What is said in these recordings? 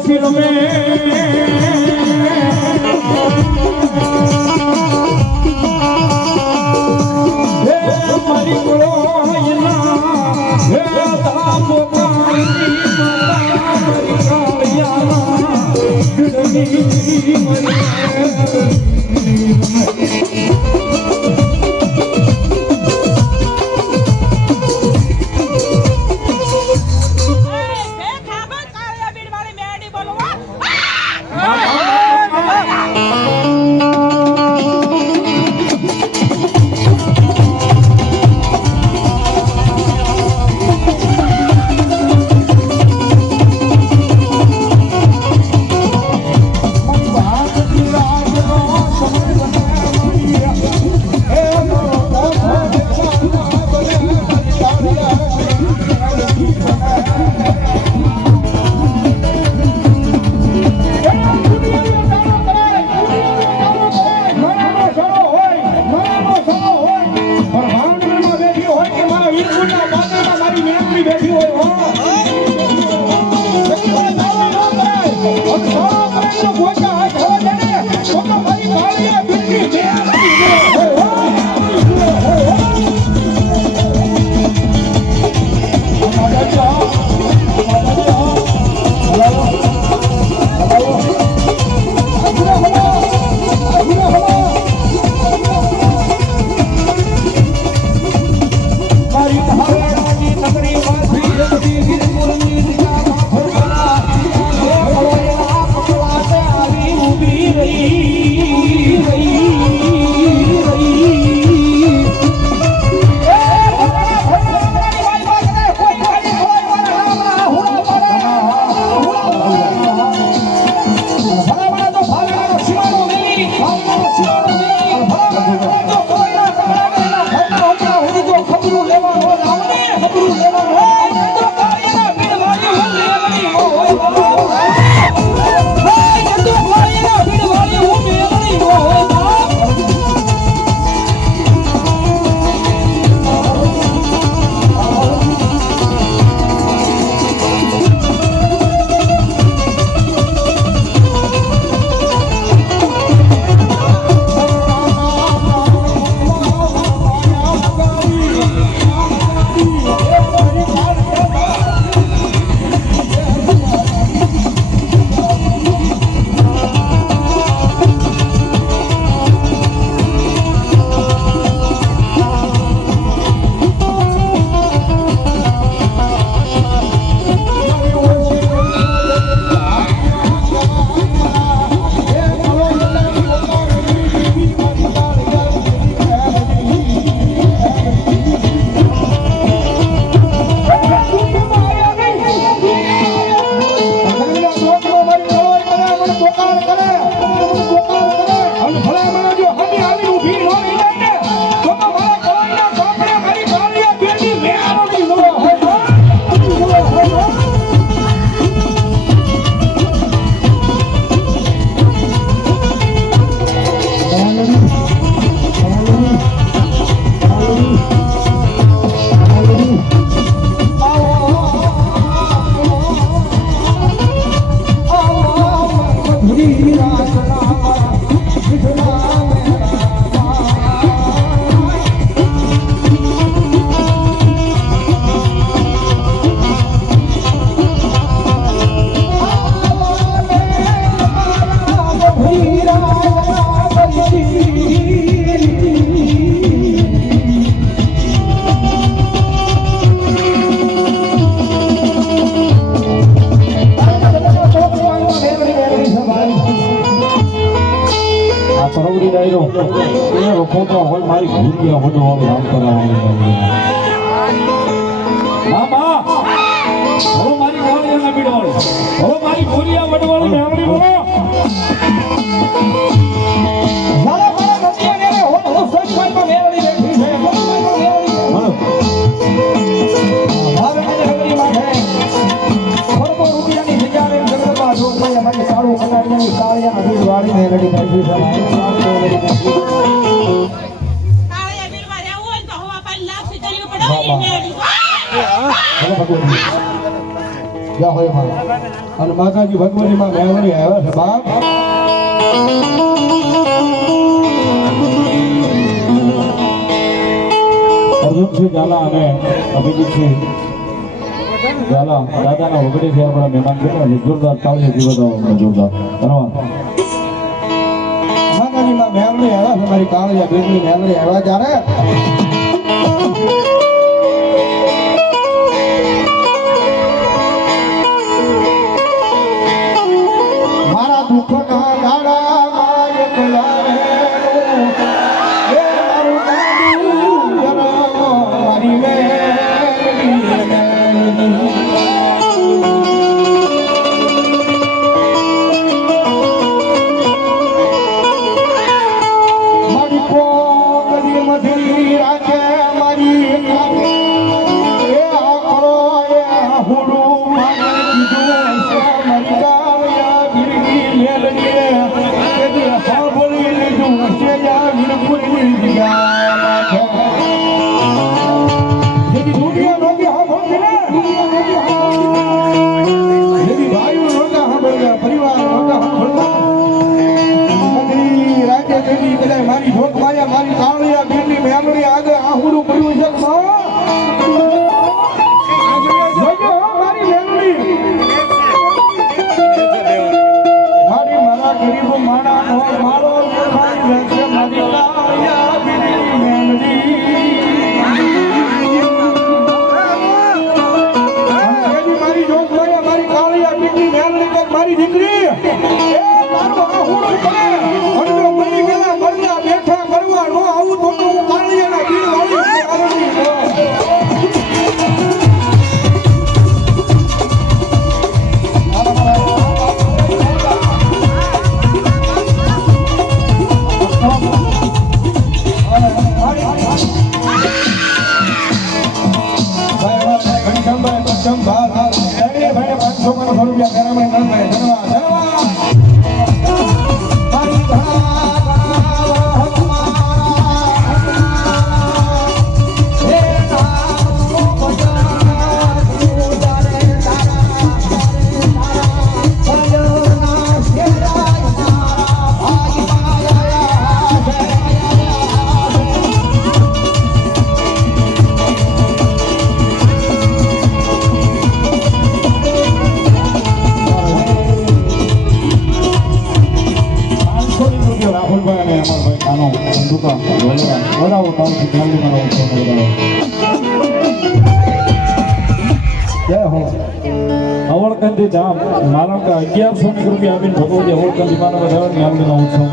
પછી રમે મારી કોળો હે તા પોતાની મારી ખોટા હોય મારી ભૂલિયા હોનો રામ કરાવવાની મામા હવે મારી ગાળિયાના બીડવાળો હવે મારી ભૂલિયા વડવાળો નામડી બોલો મારા મારા નદિયા ને હો સચમાં મેળવી બેઠી છે બોલો મેળવી મારે મને હગરી માં ખરબો રૂપિયાની જગ્યાએ જગતમાં જો કોઈ અમારી સારું કટાડીની કાળિયાના બીડવાળી મેળવી બેઠી છે જા હોય માં અને માતાજી ભગવાનની માં મેળવણી આવ્યા છે બાપ અર્જુનસિંહ ઝાલા અને અભિજીતસિંહ ઝાલા દાદાના વગડેથી આપણા મહેમાન છે જોરદાર તાળીઓ જીવતા જોરદાર ધન્યવાદ માતાજી માં મેળવણી આવ્યા છે મારી કાળિયા બેનની મેળવણી આવ્યા ત્યારે મારા દુઃખના ગાળામાં એકલા રહેલું એ મારું દાદુ જરા મારી મારી કોકડી મધી રાખે મારી એ આખરો એ હુડું મારી કીધું મારી ગાવયા ગીરગી મેલડી રે એ સાંભળી લીધું છે યા વિરપુરી ગાયા છે જેથી દુનિયા નોકી સાંભળતી ને જેથી ભાઈઓ નોકા સાંભળતા પરિવાર નોકા સાંભળતા મધી રાખે તેની કદાચ મારી ઢોક માયા મારી કાળિયા બેનની મેમરી આગળ આહુડું પડ્યું છે મારી મેમરી મારી મારા ગરીબ માણા નો મારો દેખાઈ રહેશે મારી કાળિયા બેનની મેમરી મારી ઢોક માયા મારી કાળિયા બેનની મેમરી કોક મારી દીકરી એ તારો આહુડું પડે અંડો મરી ગયેલા મરલા બેઠા કરવા નો આવું તો હું કાળિયાના દિલ વાળી મેમરી અવળકંદી ધામ માનવ કે 1100 રૂપિયા આપીને ભગવતી અવળકંદી માનવ રહેવાની આમલીનો ઉત્સવ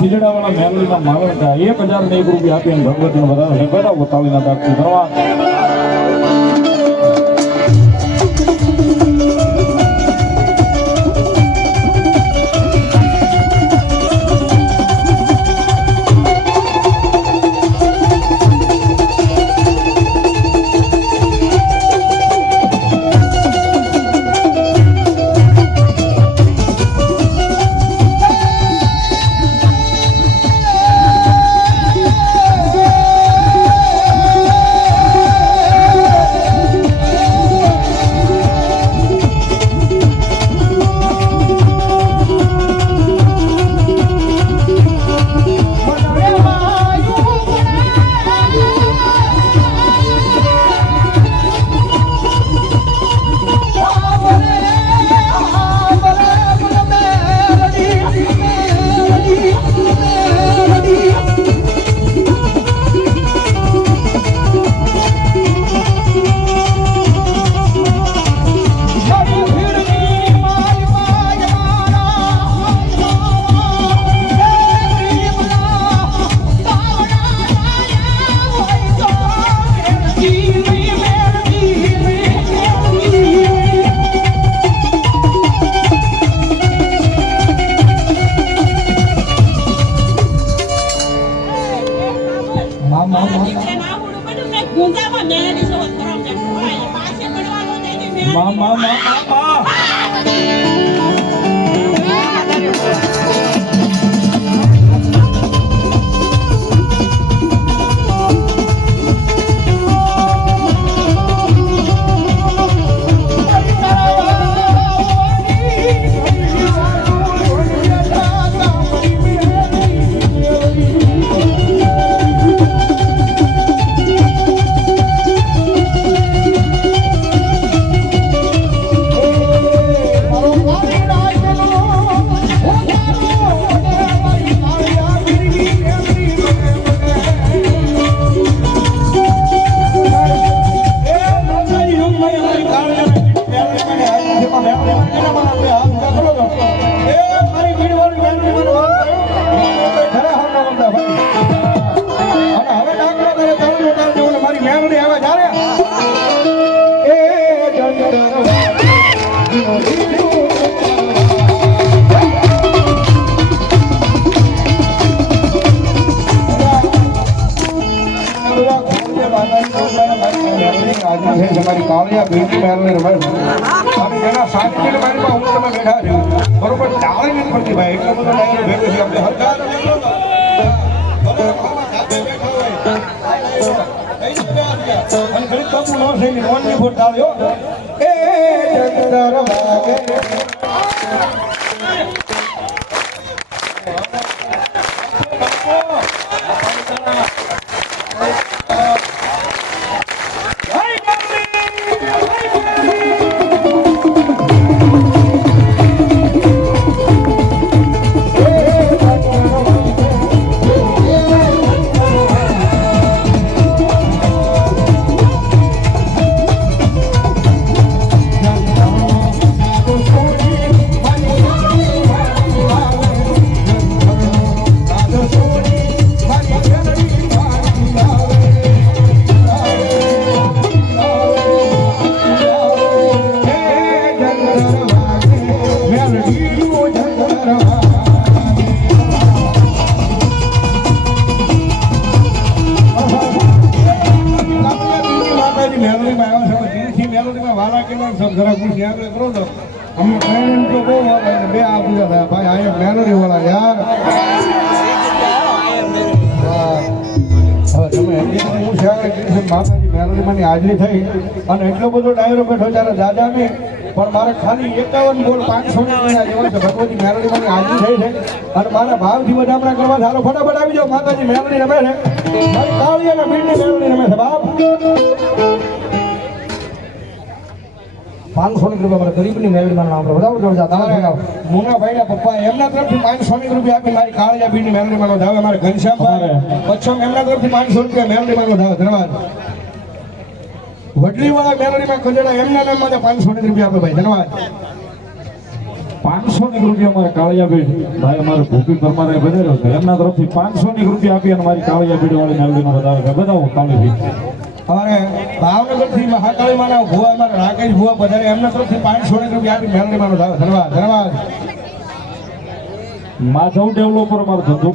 ખીજડાવાળા મેલડીના માળકા 1001 રૂપિયા આપીને ભગવતીને વધારે બરાબર તાળીના દાખલ કરવા મા તમારી કાળિયા બીજી મહેલની રમાય અને જેના સાચી મારીમાં હું તમે બેઠા છો બરોબર ચાલે નથી પડતી ભાઈ એટલો બધો ટાઈમ ભેગો છે આપણે હરતા અને ઘડી કપું ન થઈ ને મોનની ફોટ ચાલ્યો એ ચંદ્ર વાગે હાજરી થઈ અને એટલો બધો ડાયરો બેઠો ત્યારે દાદા ને પણ મારે ખાલી 51 બોલ 500 જેવા છે ભગવતી મેલોડીમાં હાજરી થઈ છે અને મારા ભાવથી વધામણા કરવા ચાલો ફટાફટ આવી જાઓ માતાજી મેલોડી રમે છે મારી કાળિયાના બીડની મેલોડી રમે છે બાપ 500 રૂપિયા મારા ગરીબની મેલોડીમાં નામ વધાવો જોડજા તમારે મુનાભાઈના પપ્પા એમના તરફથી 500 રૂપિયા આપી મારી કાળિયા બીડની મેલોડીમાં વધાવે મારે ઘનશ્યામભાઈ પચ્છમ એમના તરફથી 500 રૂપિયા મેલોડીમાં વધાવે ધન્યવાદ વડલીવાળા મેલોડીમાં ખંડેડા એમના નામમાં 500 રૂપિયા આપે ભાઈ ધન્યવાદ 500 રૂપિયા મારા કાળિયા બીડ ભાઈ અમારો ભૂપી પરમારે વધાર્યો છે એમના તરફથી 500 રૂપિયા આપી અને મારી કાળિયા બીડ વાળી મેલોડીમાં વધાવે છે બતાવો કાળી બીડ અમારે ભાવનગરથી મહાકાળીમાંના ભુવા અમારા રાકેશ ભુવા વધારે એમના તરફથી 500 રૂપિયા આપી મેલોડીમાં વધાવે ધન્યવાદ ધન્યવાદ માધવ ડેવલપર મારો ધંધો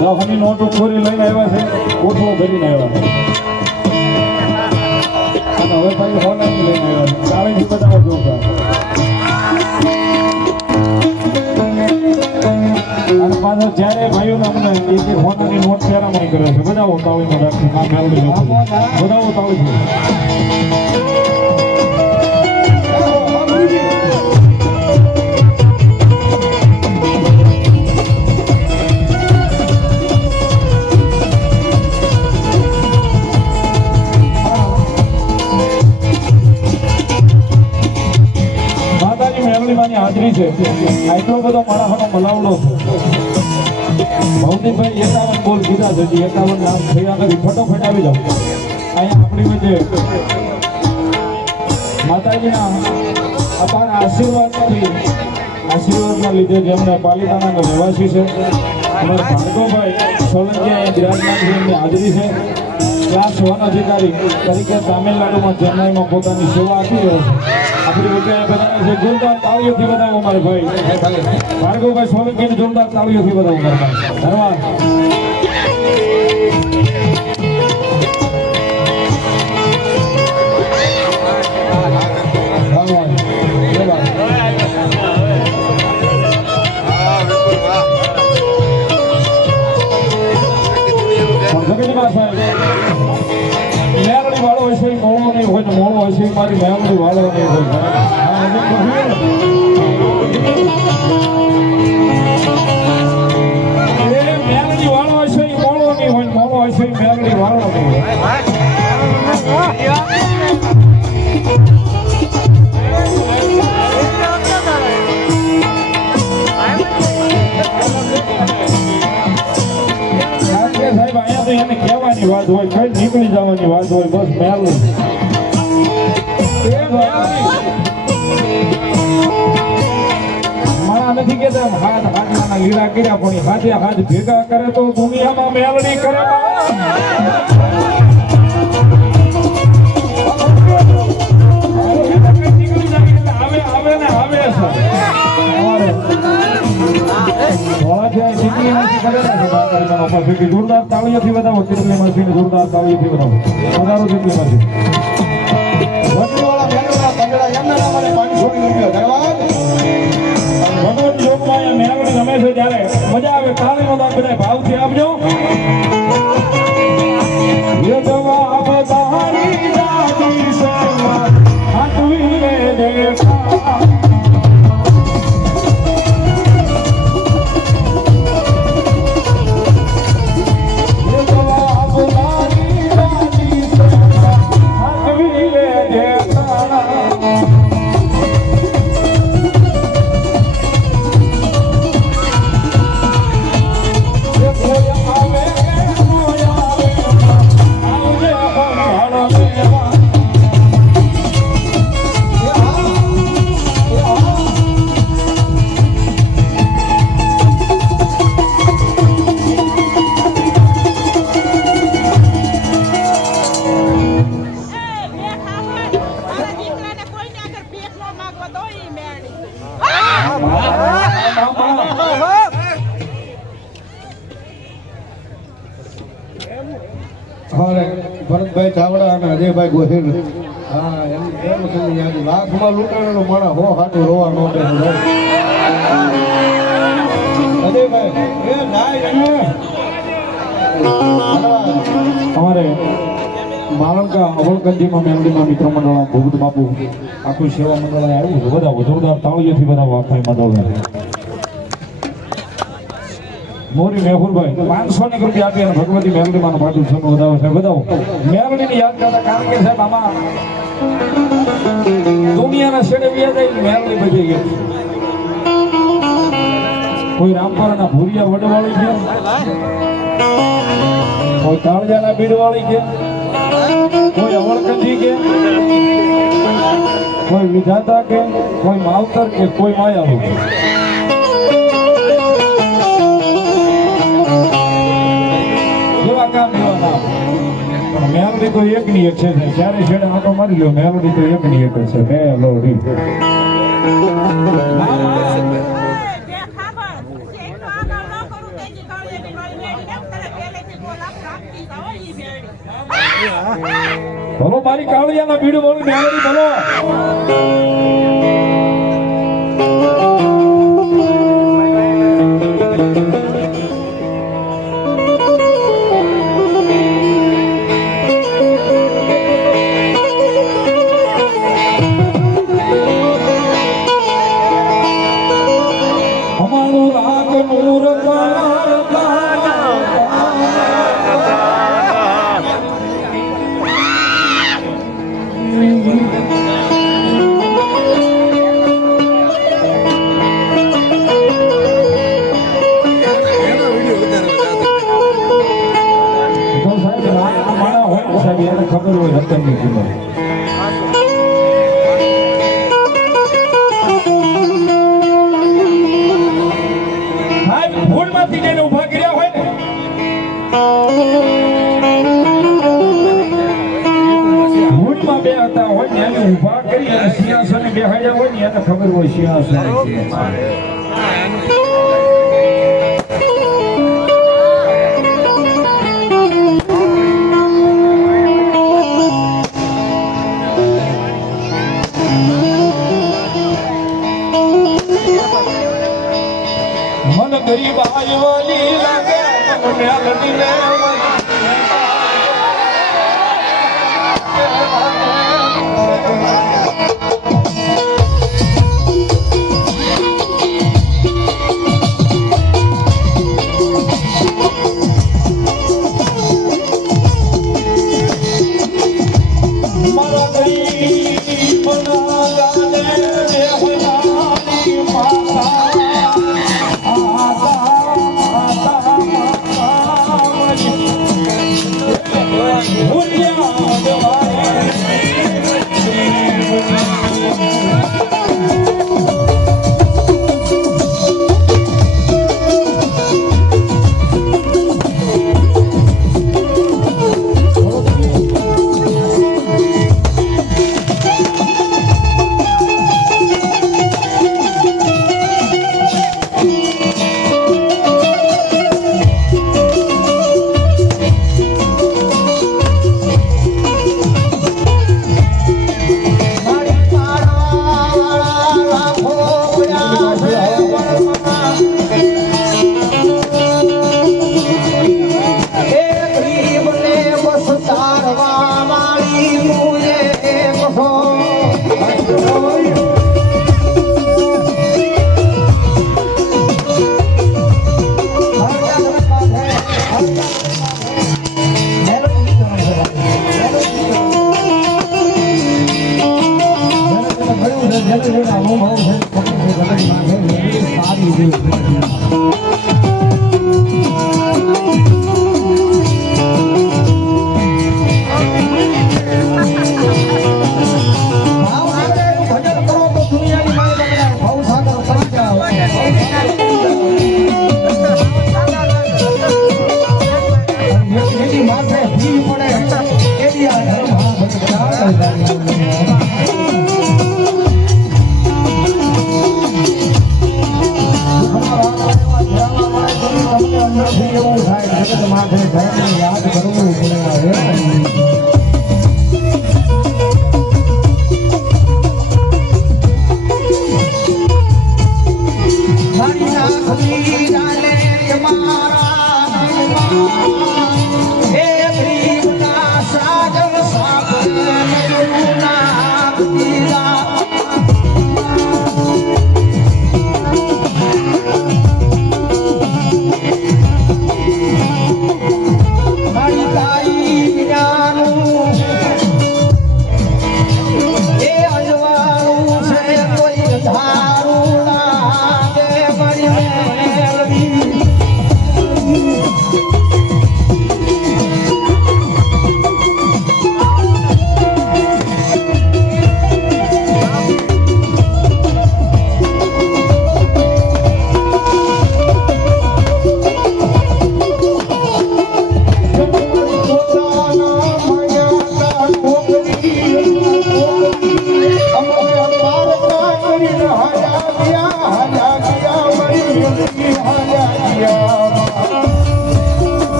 દવાની નોટો ચોરી લઈને આવ્યા છે ઓઠો ભરીને આવ્યા છે અને હવે ભાઈ હોનાથી લઈને આવ્યા છે કાળીથી બતાવો જોરદાર અને પાછા જ્યારે ભાઈઓને અમને એક હોનાની નોટ પહેરામણી કરે છે બધાઓ તાળીમાં રાખી આ મેળવી લોકો બધાઓ તાળી માતાજી મેળવીમાંની હાજરી છે આટલો બધો માણસનો મલાવડો છે ભૌતિકભાઈ 51 બોલ કીધા છે 51 નામ થયા કરી ફટોફટ આવી જાવ અહીંયા આપણી વચ્ચે માતાજીના અપાર આશીર્વાદના લીધે જેમને પાલિતાણાના રહેવાસી છે અમારા ભાર્ગવભાઈ સોલંકી અહીંયા બિરાજમાન છે એમની હાજરી છે ક્લાસ 1 અધિકારી તરીકે તામિલનાડુમાં ચેન્નાઈમાં પોતાની સેવા આપી રહ્યો છે આપણી વચ્ચે બધાને છે જોરદાર તાળીઓથી બધાવો અમારે ભાઈ ભાર્ગવભાઈ સોલંકીને જોરદાર તાળીઓથી બધાવો અમારે ભાઈ ધન્યવાદ મેરડી વાળો હશે મોળો નહીં હોય ને મોળો હશે મારી મેરડી વાળો નહીં હોય મેરડી વાળો હશે મોળો નહીં હોય મોળો હશે મેરડી વાળો નહીં હોય સાહેબ અહીંયા તો એને કહેવાની વાત હોય કઈ નીકળી જવાની વાત હોય બસ મેળવી મારા નથી કેતા હાથ હાથના લીલા કર્યા પણ હાથે હાથ ભેગા કરે તો દુનિયામાં મેળવી કરે આવે ને આવે જોરદાર તાળીઓથી વધાવો કેટલી મરસીને જોરદાર તાળીઓથી વધાવો વધારો કેટલી મરસી ભગવત યોગમાં મેળવણી રમે છે ત્યારે મજા આવે તાળીનો દાન બધા ભાવથી આપજો ભરતભાઈ ચાવડા અને અજયભાઈ ગોહિલ હા એમ લાખમાં લૂંટાણો મારા હો હાટું રોવા નો અજયભાઈ એ નાય અમારે માલણકા અવળકંજીમાં મેમડીમાં મિત્ર મંડળ ભૂગત બાપુ આખું સેવા મંડળ આવ્યું છે બધા જોરદાર તાળીઓથી બધા આખા મંડળ મોરી મેહુલભાઈ 500 ની રૂપિયા આપી અને ભગવતી મેલડીમાં પાટું છે વધાવો છે બધાઓ મેલડીને યાદ કરતા કારણ કે સાહેબ આમાં દુનિયાના છેડે વ્યા જાય મેલડી બચી ગઈ કોઈ રામપરાના ભૂરિયા વડવાળી છે કોઈ તાળજાના બીડવાળી છે કોઈ અવળકંજી કે કોઈ વિધાતા કે કોઈ માવતર કે કોઈ માયાળુ કે મેલડી તો એક ની એક છે ચારે છેડે આંટો મારી લ્યો મેલડી તો એક ની એક છે મેલોડી બોલો મારી કાળિયાના બીડું બોલું મેલડી બોલો એને સિંહાસને બેહાડ્યા હોય ને એને ખબર હોય સિંહાસન મન ગરીબ આજવાલી લાગે મન મેલડી લે યાદ કરવું પડે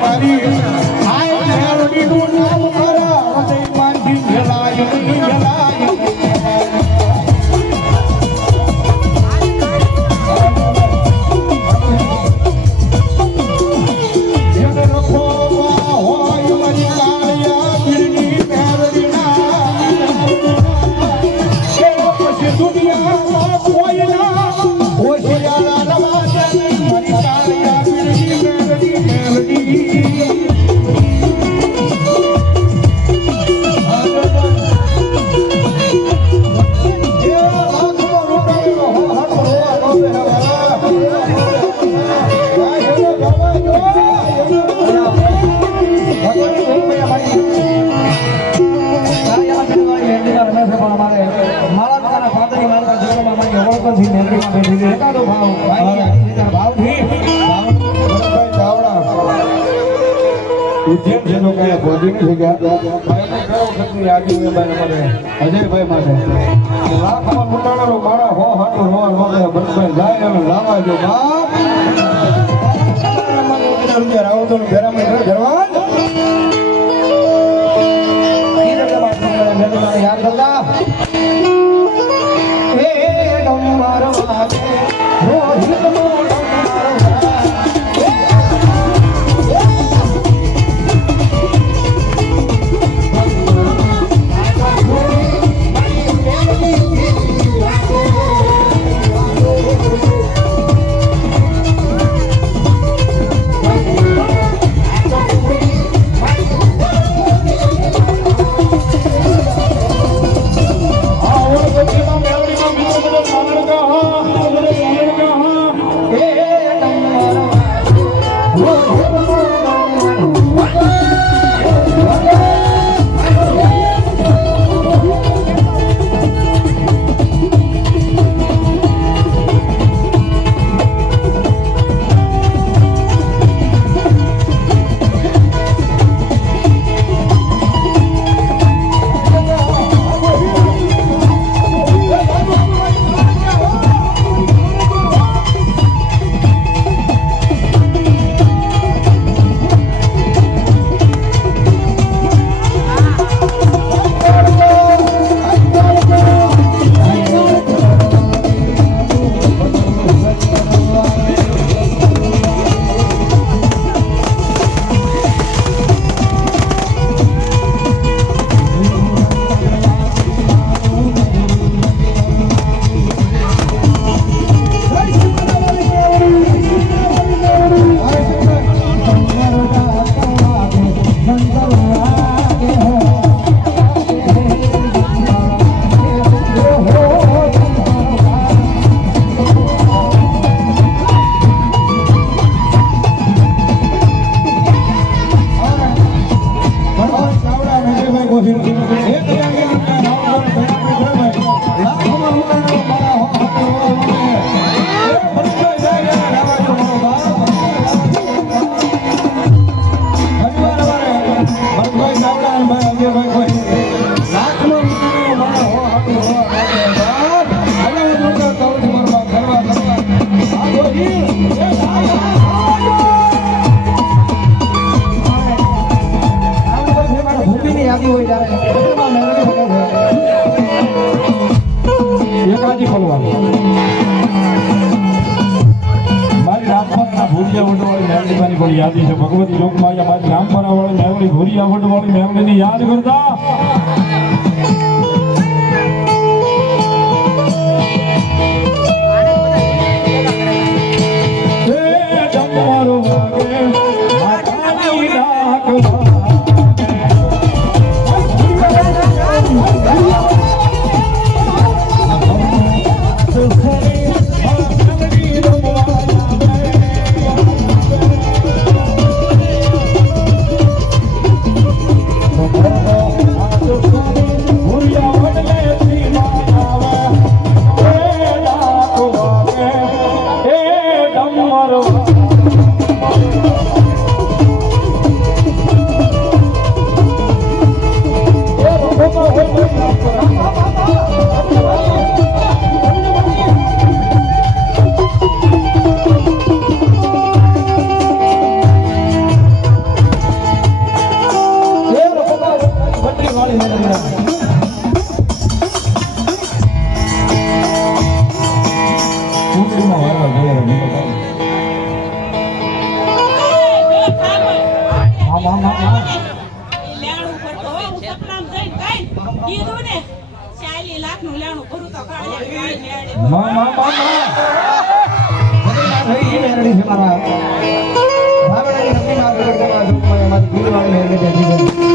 મારી મારી ઉજ્જૈન છે તો કાંઈ પહોંચી નથી ગયા. એમને કયો વખતની યાદી હોય ભાઈ અમારે અજયભાઈ માટે. લાખમાં લૂંટાણેલો મારા હો હાટો રોવા રોવે ભરતભાઈ જાય અને લાવા જો બાપ. રૂપિયા રાવો તો ઘરમાં ઘરવાન યાદ કરતા હે ડમર વાગે રોહિત નો યાદી છે ભગવતી લોકમાં મારી રામપરા વાળી મેવડી ભૂરિયા વડ વાળી મેવડીને યાદ કરતા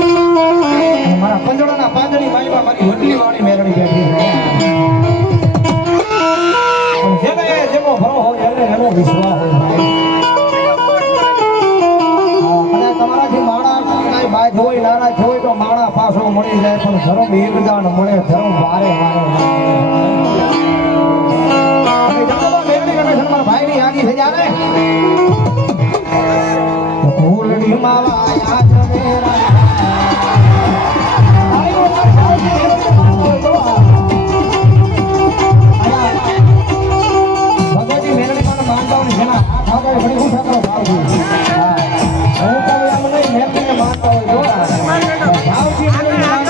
મારા પંજોડાના પાંદડી માઈમાં મારી વડલી વાળી મેરડી બેઠી છે જેને જેનો ભરો હોય એને એનો વિશ્વાસ હોય ભાઈ. અને તમારાથી માણા કાંઈ બાય હોય નારાજ હોય તો માણા પાછો મળી જાય પણ ધર્મ એકદાન મળે ધર્મ વારે વારે મારા ભાઈની આગી થઈ જાય ને ફૂલડી માવા ભાવથી બોલીને વાત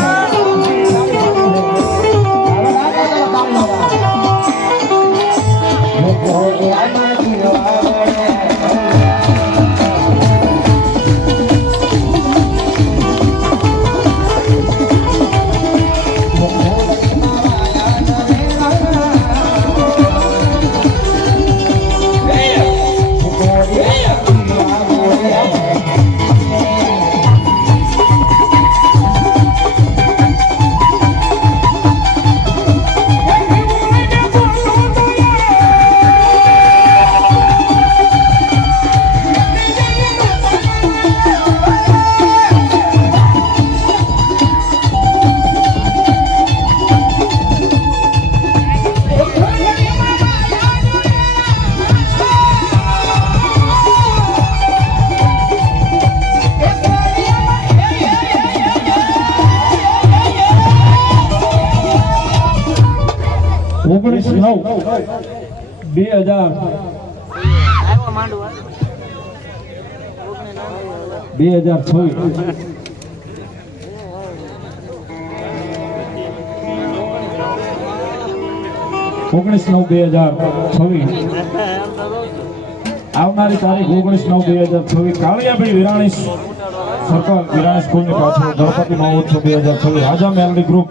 ઓગણીસ 9 2026 આવનારી તારીખ 19/9/2026 કાળિયાભાઈ વિરાણી સર્કલ વિરાણી સ્કૂલની પાછળ ગણપતિ મહોત્સવ 2026 રાજા મેલડી ગ્રુપ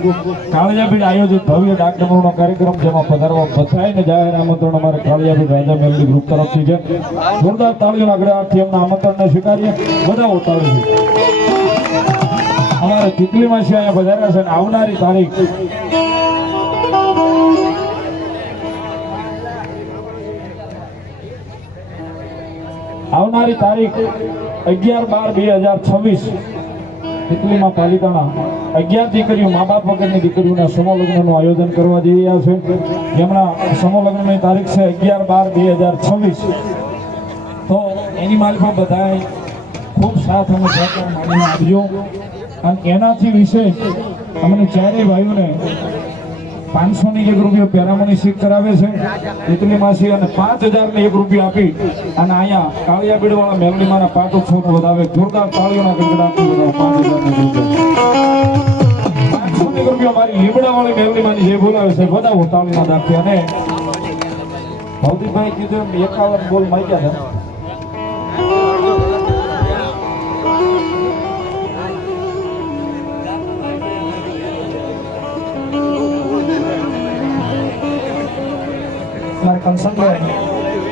કાળિયાભાઈ આયોજિત ભવ્ય ડાક ડમરૂનો કાર્યક્રમ જેમાં પધારવા બધાઈને જાહેર આમંત્રણ અમારે કાળિયાભાઈ રાજા મેલડી ગ્રુપ તરફથી છે. જોરદાર તાળીઓના ગળાથી એમના આમંત્રણને સ્વીકારીએ. બધા તાળીઓ અમારે ચીખલીમાં છે અહીંયા પધાર્યા છે અને આવનારી તારીખ આવનારી તારીખ 11/12/2026 ચીખલીમાં પાલિકાના 11 દીકરીઓ મા બાપ વગરની દીકરીઓના સમૂહ લગ્નનું આયોજન કરવા જઈ રહ્યા છે. જેમના સમૂહ લગ્નની તારીખ છે 11/12/2026. તો એની માલમાં બધાએ ખૂબ સાથ અને સહકાર માનીને આપજો. અને એનાથી વિશેષ અમને ચારેય ભાઈઓને 500 ની 1 રૂપિયો પેરામણી સીટ કરાવે છે એટલી માસી અને 5000 ને 1 રૂપિયો આપી અને અહીંયા કાળિયા બીડવાળા મેલડીમાંના પાટો છોડ વધાવે. જોરદાર તાળીઓના ગડગડાટથી વધાવો. 5000 ની 1 રૂપિયો મારી લીમડાવાળી મેલડીમાંની જે બોલાવે છે વધાવો તાળીના દાખથી. અને ભૌતિકભાઈ કીધું 51 બોલ માગ્યા હતા. મારે કંસંગે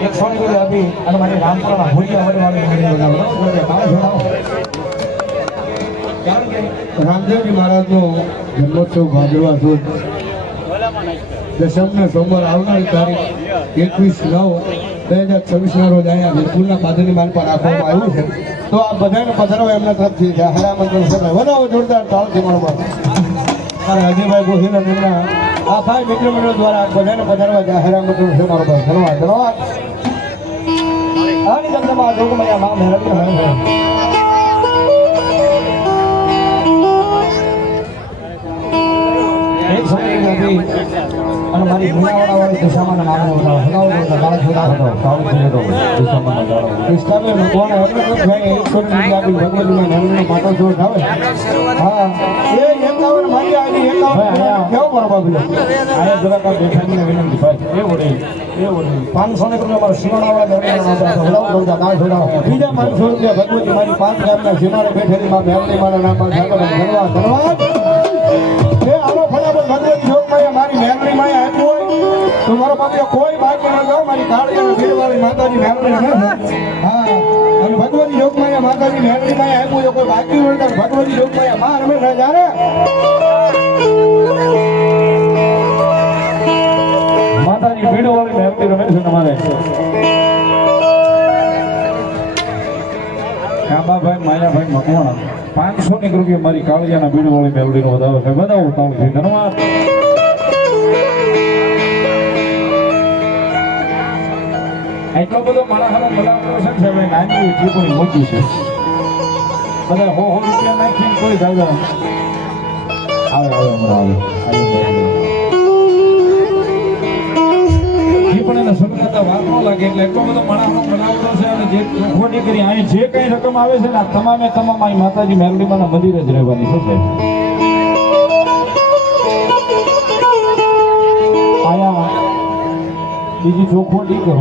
એક સોંગ આપી અને મારી રામપુરાના હોલિયા રામદેવજી મહારાજનો જન્મોત્સવ ભાદરવા સુદ દશમને સોમવાર આવનારી તારીખ 21/9/2026 રોજ અહીંયા વીરપુરના પાદરની માલ પર રાખવામાં આવ્યું છે. તો આ બધાને પધારવા એમના તરફથી જાહેર આમંત્રણ છે. વધાવો જોરદાર તાળથી મળવા અને અજયભાઈ ગોહિલ અને એમના આખા મિત્ર મંડળ દ્વારા બધાને પધારવા જાહેર આમંત્રણ છે. મારો ભાઈ ધન્યવાદ ધન્યવાદ. આની જગદમાં જોગમયા મા મેળવી હરે એક સમય હતી અને મારી ગુનાવાળાવાળી દિશામાં નામનો હતો કાળો છોડા હતો ઇસ્ટામે ભગવાન ભાઈ એક છોડી આપી ભગવતીના નામનો પાટો છોડ આવે. હા એ 51 મારી આવી 51 કેવો બરાબર આયા જરાક બેઠાની વિનંતી ભાઈ એ ઓડે 500 ને અમારા સીમાડાવાળા દરમિયાન કાળો છોડા બીજા 500 રૂપિયા ભગવતી મારી 5 ગામના સીમાડે બેઠેલી માં મેલની મારા નામ પર ધન્યવાદ ધન્યવાદ. એ આનો ફટાફટ ભગવતી જોગમાયા મારી મેલની માયા આપ્યું હોય તો મારો બાપા કોઈ બાકી ન જાઓ. મારી કાળીયાના ભીડવાળી માતાજી મેલની છે. હા અને ભગવતી જોગમાયા માતાજી મેલની માયા આપ્યું હોય કોઈ બાકી હોય તો ભગવતી જોગમાયા માં હંમેશા જાણે માતાજી ભીડવાળી મેલની રમે છે તમારે. કાબાભાઈ માયાભાઈ મકવાણા 500 ની રૂપિયા મારી કાળિયાના બીડવાળી મેલડીનો વધાવો છે. વધાવો તાળથી ધન્યવાદ. એટલો બધો માણસનો બલાવતો છે ને હવે નાની ચીપણી મોટી છે. બધા 100 રૂપિયા નાખીને કોઈ દાદા આવે હમણાં આવે હજી પણ એને સળગાતા વાર ન લાગે એટલે એટલો બધો મણાનો બનાવતો છે અને જે ચોખવટી કરી અહીં જે કઈ રકમ આવે છે ને આ તમામે તમામ અહીં માતાજી મેલડીમાના મંદિરે જ રહેવાની છે સાહેબ. આયા બીજી ચોખવટી કરો.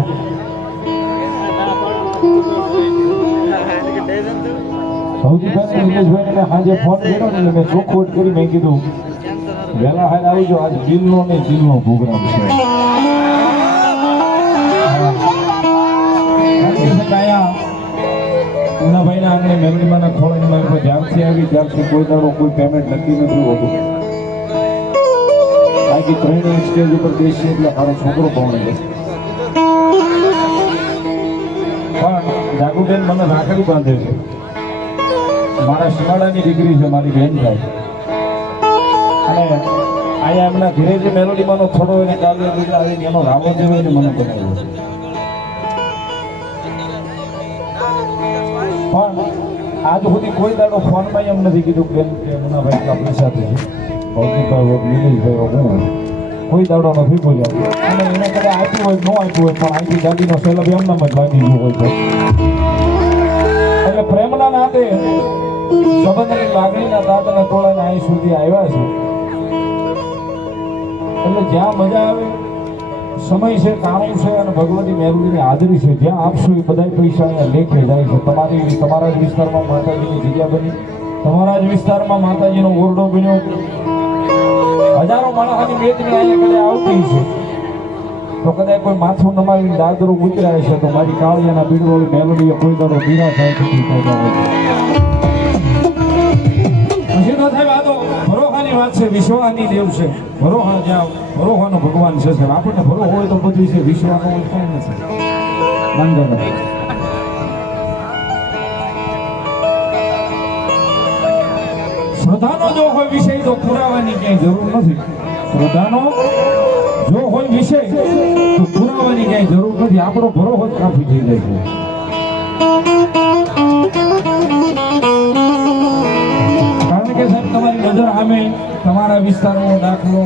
સૌથી પહેલા નિલેશભાઈને મેં સાંજે ફોન કર્યો ને એટલે મેં ચોખવટ કરી મેં કીધું વહેલા હાલ આવજો આજ દિલનો ને દિલનો પ્રોગ્રામ છે. ઉનાભાઈના આંગણે મેલડીમાના ખોળાની મારી પર જ્યારથી આવી ત્યારથી કોઈ દાડો કોઈ પેમેન્ટ નક્કી નથી હોતું. બાકી 3 સ્ટેજ ઉપર બેસી એટલે મારો છોકરો પહોંચે છે. પણ જાગુબેન મને રાખડી બાંધે છે. મારા શિવાળાની દીકરી છે, મારી બહેન થાય. અને અહીંયા એમના ઘરે જે મેલોડીમાંનો થોડો એને કાલે આવીને એનો રાવણ જેવો એને મને બનાવ્યો. પણ આજ સુધી કોઈ દાડો ફોનમાં એમ નથી કીધું કે મુનાભાઈ આપણી સાથે છે, ભૌતિકભાઈ નિલેશભાઈ હું કોઈ દાડો નથી બોલ્યા. અને એને કદાચ આપ્યું હોય ન આપ્યું હોય પણ અહીંથી ગાડીનો સેલબ એમનામ જ લાગી ગયો હોય તો એટલે પ્રેમના નાતે સંબંધની લાગણીના દાંતના ટોળાને અહીં સુધી આવ્યા છે. એટલે જ્યાં મજા આવે સમય છે, કાણું છે અને ભગવતી મેરુડીની હાજરી છે, જ્યાં આપશો એ બધા પૈસા અહીંયા લેખે જાય છે. તમારા જ વિસ્તારમાં માતાજીની જગ્યા બની, તમારા જ વિસ્તારમાં માતાજીનો ઓરડો બન્યો, હજારો માણસોની મેદની અહીંયા આવતી છે. તો કદાચ કોઈ માથું નમાવીને દાદરો ઉતરાય છે તો મારી કાળિયાના બીડવાળી મેલોડીએ કોઈ દાડો બીરા થાય છે. પછી તો સાહેબ આ તો ભરોહાની વાત છે, વિશ્વાની દેવ છે. ભરોહા જ્યાં ભરોહાનો ભગવાન છે સાહેબ. આપણને ભરો હોય તો બધું છે, વિશ્વાનો હોય કઈ નથી. માંગા શ્રદ્ધાનો જો હોય વિષય તો પુરાવાની ક્યાંય જરૂર નથી. શ્રદ્ધાનો જો હોય વિષય તો પુરાવાની ક્યાંય જરૂર નથી. આપણો ભરોસો જ કાફી થઈ જાય છે. કારણ કે સાહેબ તમારી નજર સામે તમારા વિસ્તારનો દાખલો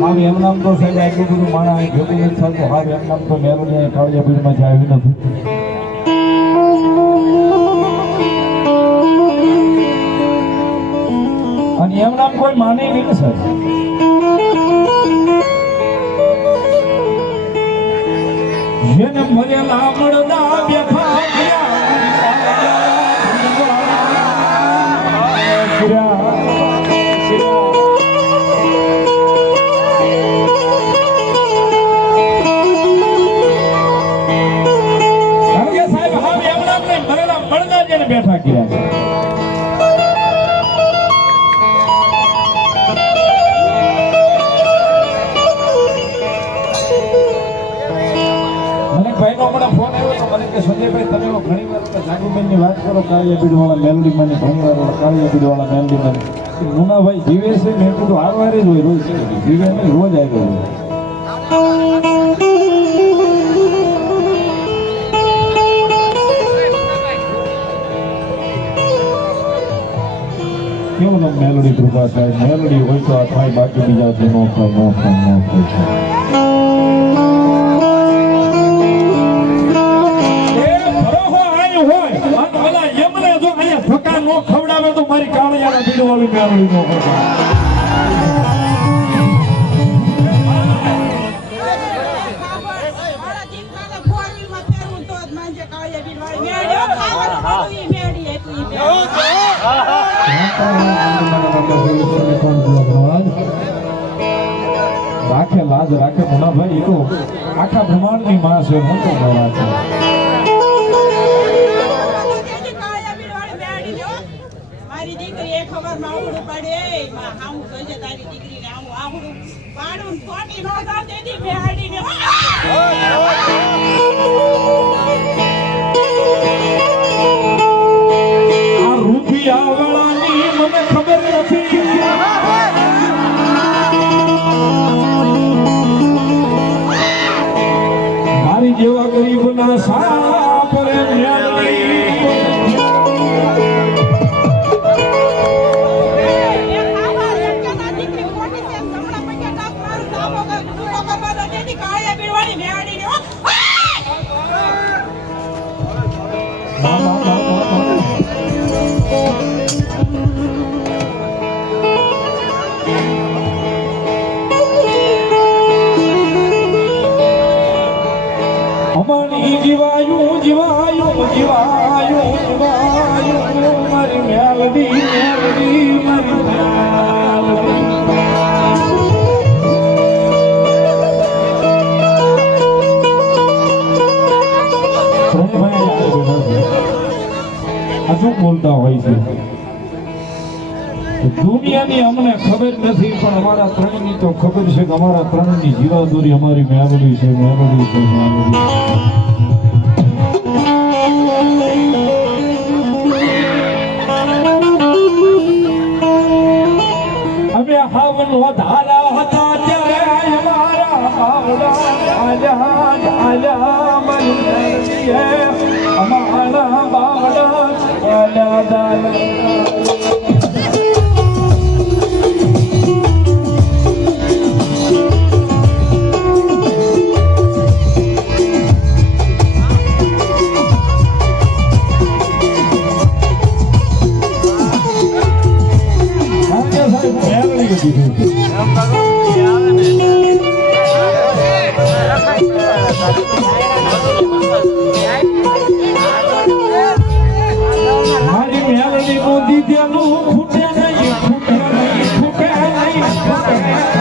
મારું એમ નામ તો સાહેબ આટલું બધું માણા ભેગું નથી થતું. હાવ એમ નામ તો મેરોની કાળિયા પીરમાં જ આવી નથી. અને એમ નામ કોઈ માને નહીં ને સાહેબ. જેને મરેલા મળદા બેઠા બેઠા કર્યા છે. મને ભાઈનો હમણાં ફોન આવ્યો તો મને કે સંજયભાઈ તમે ઘણી વાર જાગુબેનની વાત કરો, કાળિયા પીડવાળા મેલડીમાંની, ઘણી વાર કાળિયા પીડવાળા મેલડીમાંની. મુનાભાઈ જીવે છે, મેં કીધું આ વારે જ હોય, રોજ જીવે નહીં, રોજ આવ્યો હોય. કેવું નામ મેલોડી કૃપા સાહેબ. મેલોડી હોય તો આ થાય, બાકી બીજાથી નો થાય, નો થાય, નો થાય. ફકા નો ખવડાવે તો મારી કાળિયાના બીડવાળી મેલોડી નો રાખે લાજ રાખે મુનાભાઈ. એ તો આખા બ્રહ્માંડની માં છે. હું તો બોલા છું મારી દીકરી એક ખબર માં આવડું પડે માં હાઉ કહેજે તારી દીકરીને આવું આવડું પાડું ફોટી નો થા દેતી બેહાડીને આ રૂપિયા વાળાની મને ખબર નથી. મારી જેવા ગરીબના સાપ રે મેલડી જીવાયું જીવાયું જીવાયું જીવાયું મારી મેલડી મેલડી મારી મેલડી શું બોલતા હોય છે દુનિયાની અમને ખબર નથી પણ અમારા ત્રણની તો ખબર છે કે અમારા ત્રણની જીવાદોરી અમારી મેલડી છે મેલડી છે મેલડી અમે હાવનો ધારા હતા ત્યારે અમારા બાવડા આજા આજા મન છે અમારા બાવડા આજા દાલા મારી મેલડી મોદી દેલું ખૂટે નહીં ખૂટે નહીં ખૂટે નહીં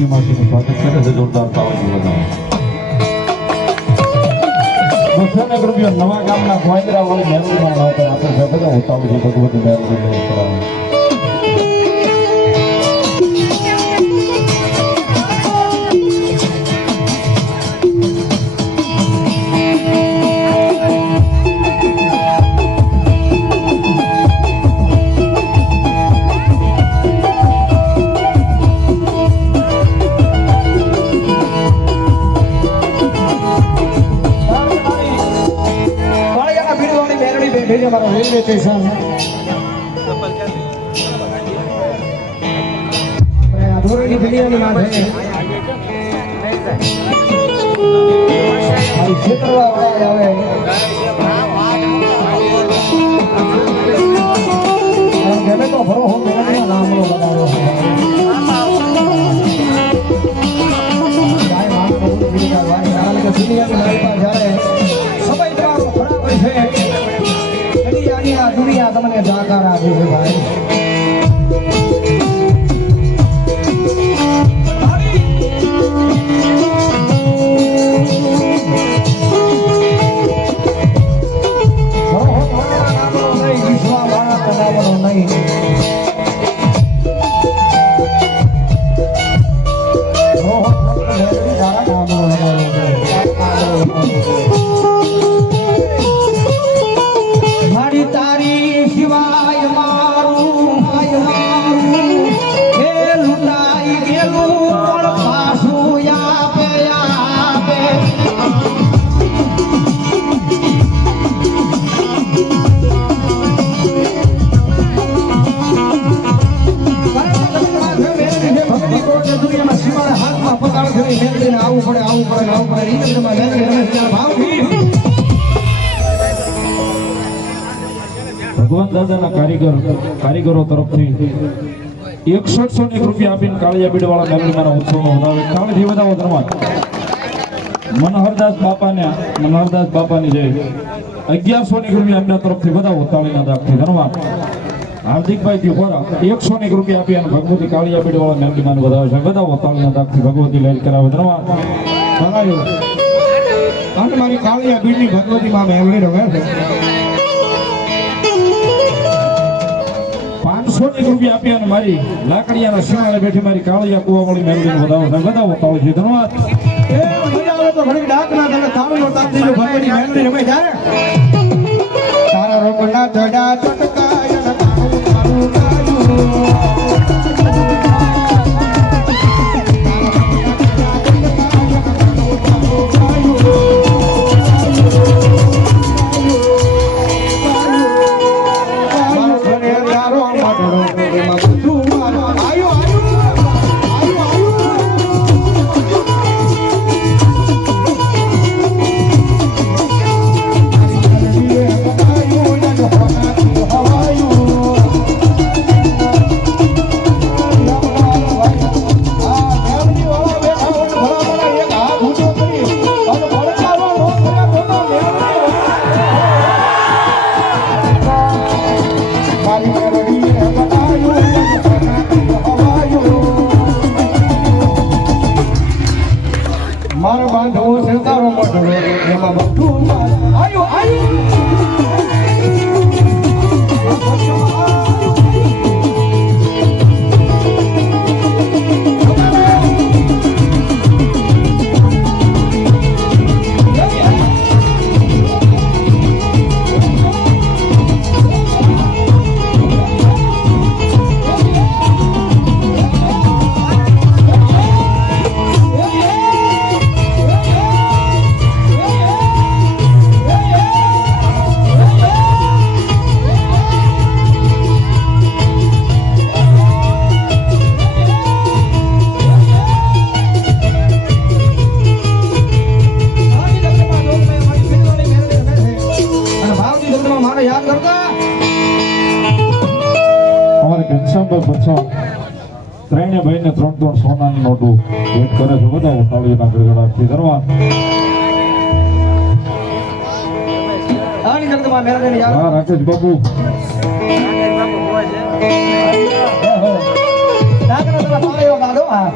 અંજલિ માસીનું સ્વાગત કરે છે જોરદાર તાળીઓ બજાવો. 200 રૂપિયા નવા ગામના ગોંદરા વાળી મેલડીમાં લાવતા આપણે છે બધા ઉતાવળ છે ભગવતી મેલડી લઈ કરાવે. રેલવે સ્ટેશન ધોરણી દુનિયાની માં છે ક્ષેત્રવાળા આવે ગમે તો ભરો હું નામ લગાવ્યો દુનિયા તમને જાકાર આપે છે ભાઈ. ભગવાન દાદાના કારીગરો તરફથી 101 રૂપિયા આપીને કાળિયા બીડવાળા મેલડીમાંના ઉત્સવનો વધાવે કાળજી વધાવો ધર્માત. મનોહરદાસ બાપાની જય. 1101 રૂપિયા આપના તરફથી વધાવો તાળીના દાખથી ધર્માત. હાર્દિકભાઈ તિહોરા 101 રૂપિયા આપી અને ભગવતી કાળિયા બીડવાળા મેલડીમાંને વધાવે છે. વધાવો તાળીના દાખથી ભગવતી લહેર કરાવે ધર્માત. અને મારી કાળિયા બીડની ભગવતી માં મેલડી રમે છે. 501 રૂપિયા આપી અને મારી લાકડિયાના શિવાળે બેઠી મારી કાળિયા કુવાવાળી મેલડીને વધાવો તાળીથી ધન્યવાદ. એ મજા આવે તો ઘણી ડાક ના તમે તાળીઓ તાપ દીજો ભગવતી મેલડી રમે જાય. તારા રોમના જડા ચટકાય અને તારું તારું કાયું. મારો બાંધવો છે તારો મોઢો એમાં બધું આયો યાદ કરતા અમારે ઘનશ્યામભાઈ બચ્ચા ત્રણેય ભાઈને 3 સોનાની નોટો ભેટ કરે છે. વધાવો તાળીના ગડગડાટથી ધન્યવાદ. આની જગતમાં મેલડીને યાદ હા રાકેશ બાબુ નાકના તાળીઓ ગાડો. હા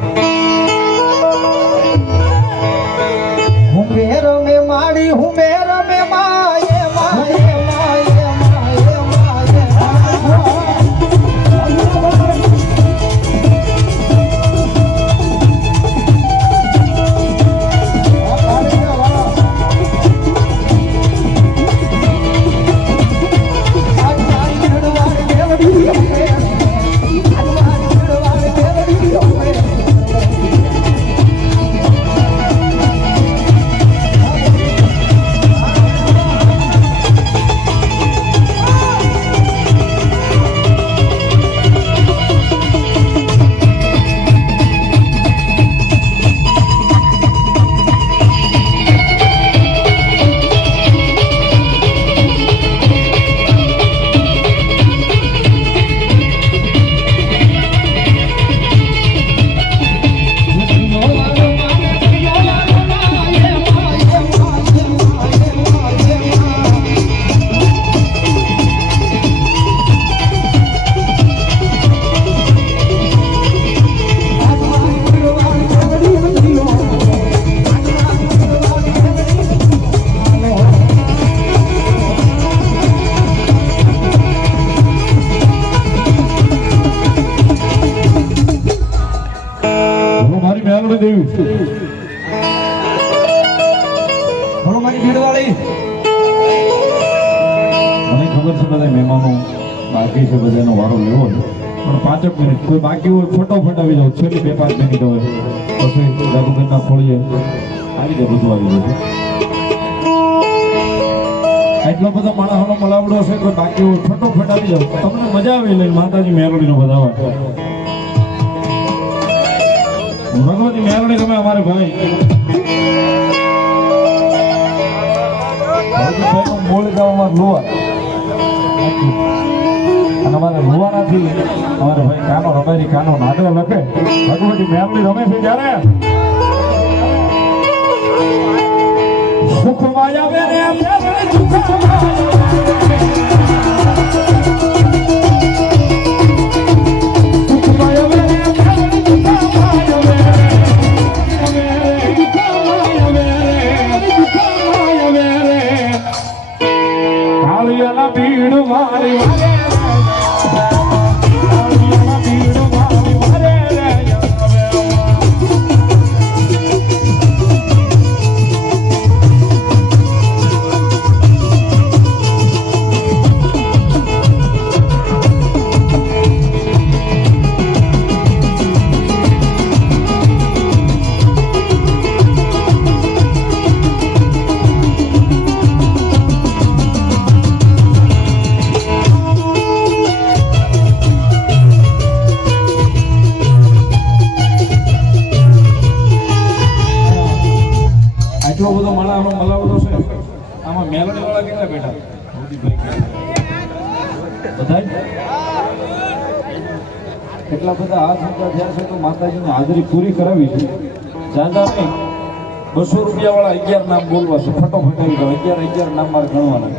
બાકી છે બધાનો વારો લેવો છે પણ 5 મિનિટ કોઈ બાકી હોય ફટાફટ આવી જાવ છેલ્લી 2-5 મિનિટ હોય પછી રઘુબેનના ખોળીએ આવી જાય બધું આવી જાય એટલો બધો માણસનો મલાવડો છે કોઈ બાકી હોય ફટાફટ આવી જાવ તમને મજા આવી લઈને માતાજી મેલોડીનો બધાવા ભગવતી મેલોડી તમે અમારે ભાઈ બોલી જાવ અમારે લુવા અને અમારે લુવાનાથી અમારે ભાઈ કાનો રમેરી કાનો નાટક લખે ભગવતી મેલોડી રમે છે ત્યારે સુખમાં આવે રે મેલોડી સુખમાં ભીડ મારી એટલો બધો માળાનો મલાવડો છે આમાં મેલોડી વાળા કેટલા બેઠા બધા કેટલા બધા હાથ ઊંચા થયા છે તો માતાજીની હાજરી પૂરી કરાવી છે જાદા નહીં 200 રૂપિયા વાળા 11 નામ બોલવા છે ફટોફટ આવી જાવ 11 નામ મારે ગણવાના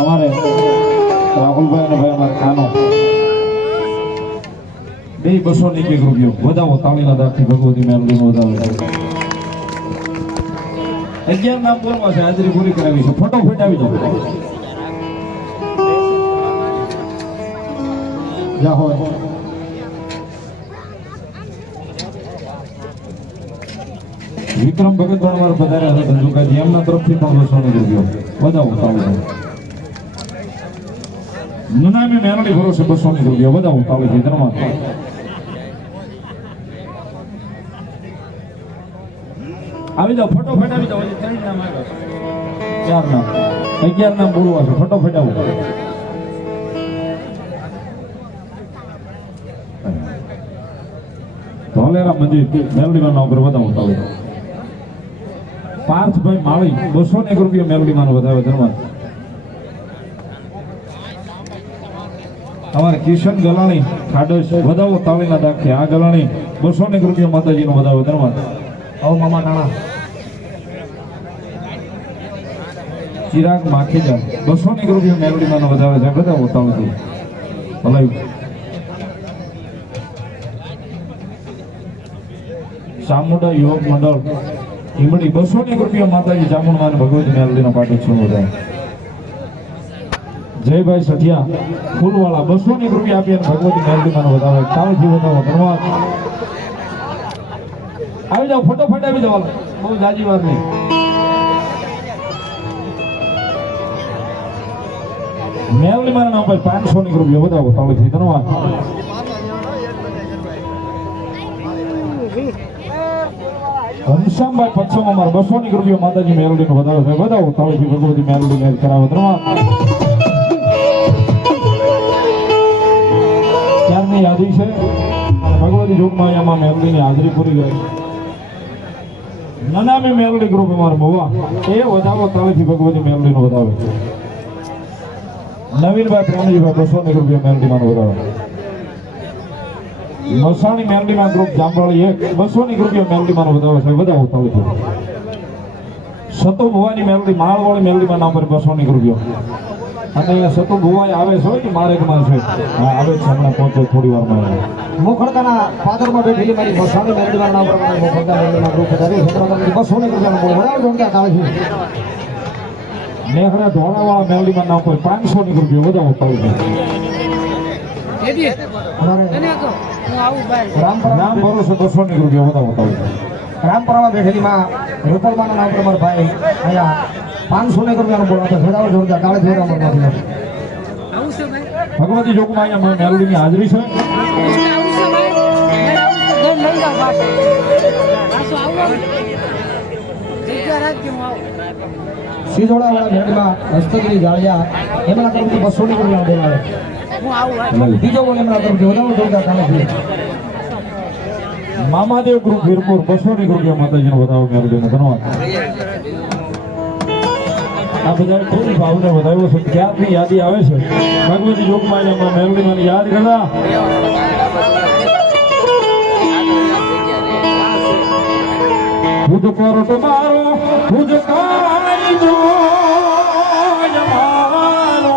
અમારે રાહુલભાઈ અને ભાઈ અમારે ખાનો બે 201 રૂપિયો વધાવો તાળીના દાખથી ભગવતી મેલોડીનો વધાવે 11 નામ બોલવા છે હાજરી પૂરી કરાવી છે ફટોફટ આવી જાવ જા હોય વિક્રમ ભગત પણ અમારે વધારે હતા ધંધુકાજી એમના તરફથી પણ 200 રૂપિયો વધાવો તાળી નનામી મેલોડી ભરોસે 200 રૂપિયો વધાવો તાળી ધર્મા આવી જાવ ફટોફટ આવી જાવ 3 નામ આવ્યા 4 નામ 11 નામ બોલવા છે ફટોફટ આવો ધોલેરા મંદિર મેલોડીમાં નામ પર વધાવો તાળી પાર્થભાઈ માળી 201 રૂપિયા મેલોડીમાં વધાવે ધર્મા અમારે કિશન ગલાણી ખાડસ વધાવો તાળીના દાખે આ ગલાણી 201 રૂપિયા માતાજીનો વધાવે ધર્મા આવો મામા નાણા ચિરાગ માખીજા 201 રૂપિયા મેલોડીમાં વધાવે છે બધા ઉતાવળથી ભલાઈ ચામુંડા યુવક મંડળ ઈમડી 201 રૂપિયા માતાજી ચામુંડમાં ભગવતી મેલોડીનો પાટો છે વધારે જયભાઈ સઠિયા ફૂલવાળા 201 રૂપિયા આપી અને ભગવતી મેલોડીમાં વધાવે તાવથી વધાવો ધન્યવાદ આવી જાઓ ફટોફટ આવી જાઓ બહુ જાજી વાર નહીં મેલોડી મારા નામ પર 500 રૂપિયા વધાવો તાળીથી ધન્યવાદ ઘનશ્યામભાઈ પચ્છમ અમારે 200 રૂપિયા માતાજી મેલોડીનો વધાવો છે વધાવો તાળીથી ભગવતી મેલોડી મેળ કરાવો ધન્યવાદ ત્યારની યાદી છે ભગવતી જોગમાં એમાં મેલોડીની હાજરી પૂરી ગઈ નનામી મેલોડી ગ્રુપ અમારે મોવા એ વધાવો તાળીથી ભગવતી મેલોડીનો વધાવે નવીનભાઈ પ્રેમજીભાઈ 201 રૂપિયા મેલોડીમાં વધાવે મસાણી મેલોડીમાં ગ્રુપ જાંબાળી 201 રૂપિયા મેલોડીમાં વધાવે છે વધાવો તાળીથી સતો ભુવાની મેલોડી માળવાળી મેલોડીમાં નામ પર 201 રૂપિયા અને અહીંયા સતો ભુવાઈ આવે છે મારેકમાં છે હા આવે છે હમણાં પહોંચો થોડી વારમાં મોખડકાના પાદરમાં બેઠેલી મારી મસાણી મેલોડીમાં નામ પ્રમાણે મોખડકા મેલોડીમાં ગ્રુપ વધારે 200 રૂપિયાનો બોલ બરાબર જોડતા તાળીથી નેહરા ધોળાવાળા મેલોડીમાં નામ પર 500 રૂપિયા વધાવો તાળીથી રામ ભરોસે 200 રૂપિયા વધાવો તાળીથી રામપરામાં બેઠેલી માં રૂપલમાના નામ પ્રમાણે ભાઈ અહીંયા 500 રૂપિયાનો બોલ હતો જોડાવો જોડતા તાળીથી રામપરામાં ભગવતી જોગમાં અહીંયા મેલોડીની હાજરી છે. સિંધોડાવાળા મેળમાં હસ્તગીરી જાળિયા એમના તરફથી 200 રૂપિયા દેવાય. બીજો બોલ એમના તરફથી વધારો જોરદાર તાળીથી. મામાદેવ ગ્રુપ વીરપુર 200 રૂપિયા માતાજીનો વધાવો મેળવીને ધન્યવાદ. આ બધા ખૂબ ભાવને વધાવ્યો છે. ક્યારથી યાદી આવે છે ભગવતી જોગમાં અહીંયા મેળવીને યાદ કરતા. ખુદ કોરટ મારો ખુદ કાયદો મારો.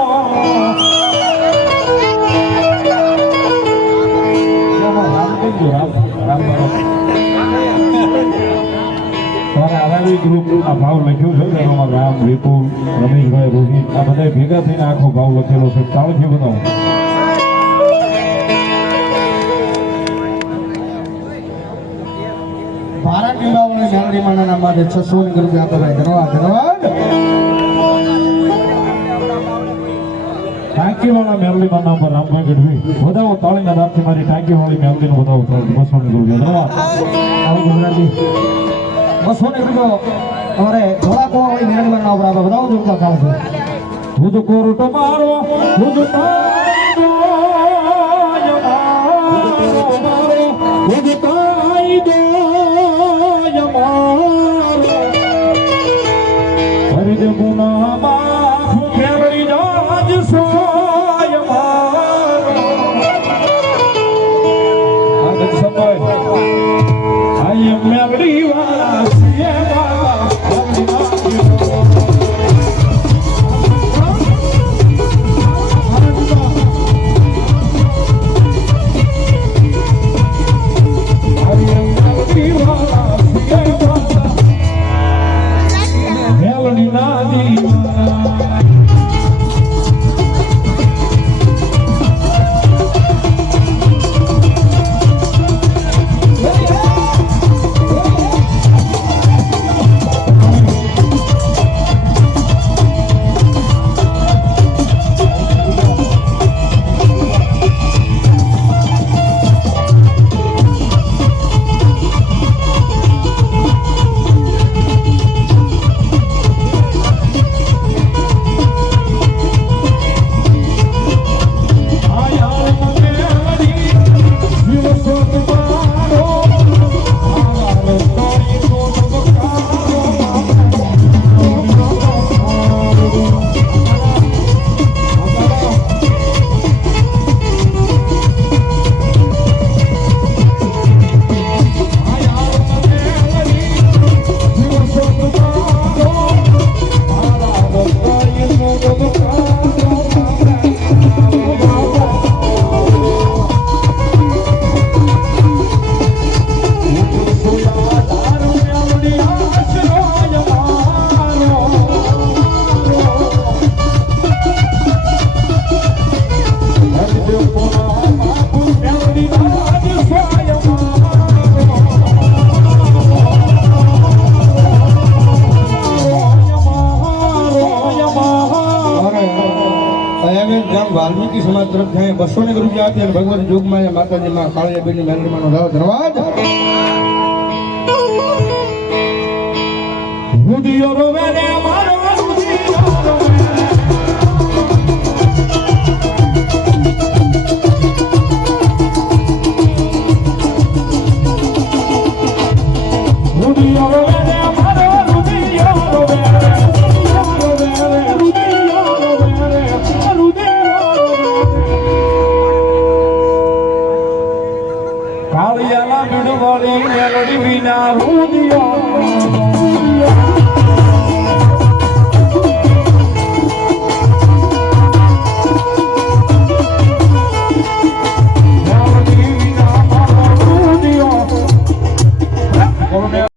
આરાવી ગ્રુપ આ ભાવ લખ્યો છે એમાં રામ વિપુલ રમેશભાઈ રોહિત આ બધા ભેગા થઈને આખો ભાવ લખેલો છે. તાળથી બતાવો. ભારત નિભાવને મેલડી માના માટે 600 રૂપિયા આપો ભાઈ. ધન્યવાદ ધન્યવાદ. ટાંકીવાળા મેરલીમાં નામ પર રામભાઈ ગઢવી વધાવો તાળીના દાબથી મારી ટાંકીવાળી મેરલીનો વધાવો 200 રૂપિયા. ધન્યવાદ. આવું ગુજરાતી 200 રૂપિયા અમારે ધોળા કોવા હોય મેલડી માના ઉપર આપણે વધાવો જોરદાર તાળીથી. ખુદ કોરટ મારો ખુદ કાયદો મારો ખુદ કાયદો મારો. હરિદ ગુના માફ ફેરવી જાજ સોય મારો. આગળ સમય આય મેલડી વાળા સિએ વાળા મેલડી નાદી વાલ્મીકી સમાજ તરફથી 200 રૂપિયા આપી અને ભગવતી જોગમાં માતાજીમાં કાળિયાબેનની મેલડીમાંનો ધન્યવાદ. રૂડિયો રોવે રે મારો રૂડિયો રોવે. રૂડિયો રોવે રે મારો રૂડિયો રોવે. કાળિયાલા બીડવાળી મેલડી વિના રૂડિયો